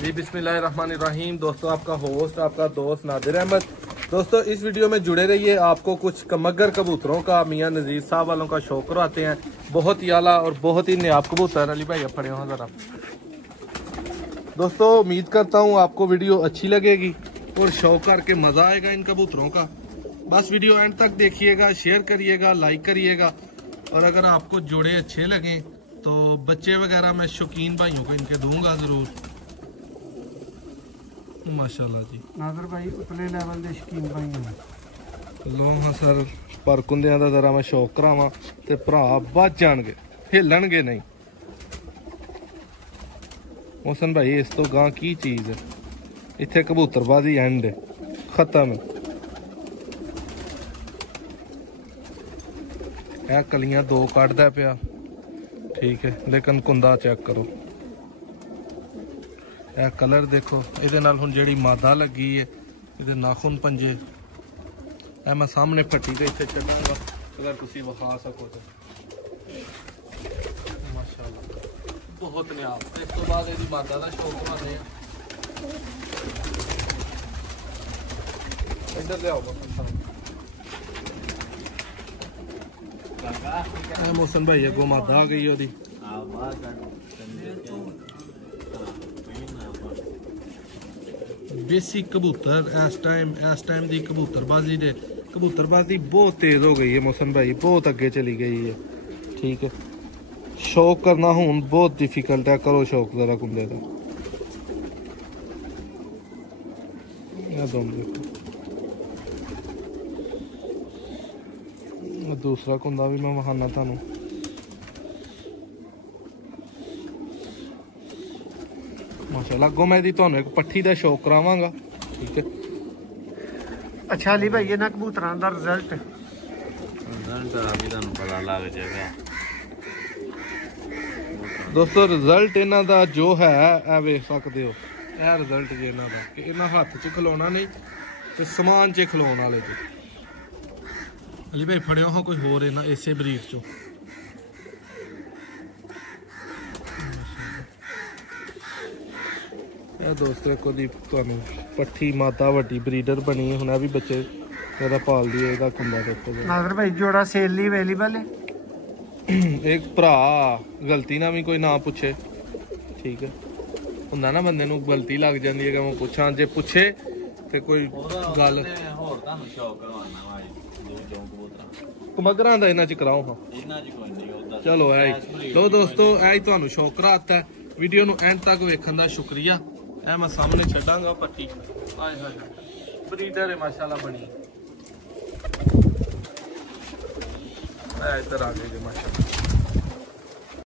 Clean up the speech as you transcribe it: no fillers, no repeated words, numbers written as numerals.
जी बिस्मिल्लाहिर्रहमानिर्रहीम। दोस्तों आपका होस्ट आपका दोस्त नादिर अहमद। दोस्तों इस वीडियो में जुड़े रहिए। आपको कुछ कमगर कबूतरों का मियां नज़ीर साहब वालों का शौक करवाते हैं। बहुत ही आला और बहुत ही नायाब कबूतर। अली भाई पड़े हो जरा। दोस्तों उम्मीद करता हूँ आपको वीडियो अच्छी लगेगी और शौक करके मजा आएगा इन कबूतरों का। बस वीडियो एंड तक देखिएगा, शेयर करिएगा, लाइक करिएगा। और अगर आपको जोड़े अच्छे लगे तो बच्चे वगैरह मैं शौकीन भाइयों को इनके दूंगा जरूर। माशाल्लाह जी नादर भाई उतले लेवल दे शौकीन भाई हैं। लो हाँ सर पर कुंदियां दा जरा मैं शौक करावां ते भरा बच जाणगे, हिलणगे नहीं। मोहसन भाई इस तो गां की चीज है। इत्थे कबूतरबाजी एंड है, खत्म। यह कलियां दो कटदा पिया, ठीक है, लेकिन कुंदा चेक करो। यह कलर देखो, ये हुण जिहड़ी मादा लगी है, ये नाखून पंजे। यह मैं सामने फट्टी तो इतने चढ़ाऊंगा अगर तुम विखा सको तो। माशाल्लाह बहुत नियाब। इस तो बाद यदि मादा का शौक बनाने इधर ले आओ। मोहसन भाई अगो मादा आ गई ओदी। बेसिक कबूतर इस टाइम दी कबूतरबाजी बहुत तेज हो गई है। मोहसन भाई बहुत अगे चली गई है, ठीक है। शौक करना हूं बहुत डिफिकल्ट है। करो शौक जरा कुंदे का। दूसरा कुंदा भी मैं वहाना थानू। माशाल्लाह अगों मैं दी तुहानू एक पट्ठी का शौक करावांगा, ठीक है। अच्छा अली भाई ना कबूतरां दा रिजल्ट अभी तुहानू पता लग जाएगा। दोस्तों रिजल्ट इन्हां दा जो है ए वेख सकदे हो। यह रिजल्ट जी इन्हां दा कि इन्हां हत्थ च खलोना नहीं ते समान च खलोन वाले जी। अली भाई फड़ियो हाँ कोई होर इन्हां इसे ब्रीड चो। दोस्तों एक तुहानू पट्ठी माता वड्डी ब्रीडर बनी है। हुण भी बच्चे जरा पाल दिए। इहदा कुंदा देखो नादर भाई जोड़ा सेल ली अवेलेबल है। एक भरा गलती ना भी कोई ना पूछे, ठीक है। हुंदा ना बंदे नू गलती लग जाती है कि मैं पूछा, जे पूछे तो कोई गल कमगरां दा इन्हां च कराओ। हाँ चलो है लो दोस्तों ऐ ही तुहानू शौक कराता है। वीडियो नू एंड तक वेखण दा शुक्रिया। ऐ मैं सामने छड्डांगा पट्टी। हाय हाय ब्रीडर है माशाल्लाह बनी। इधर आ गई माशाल्लाह।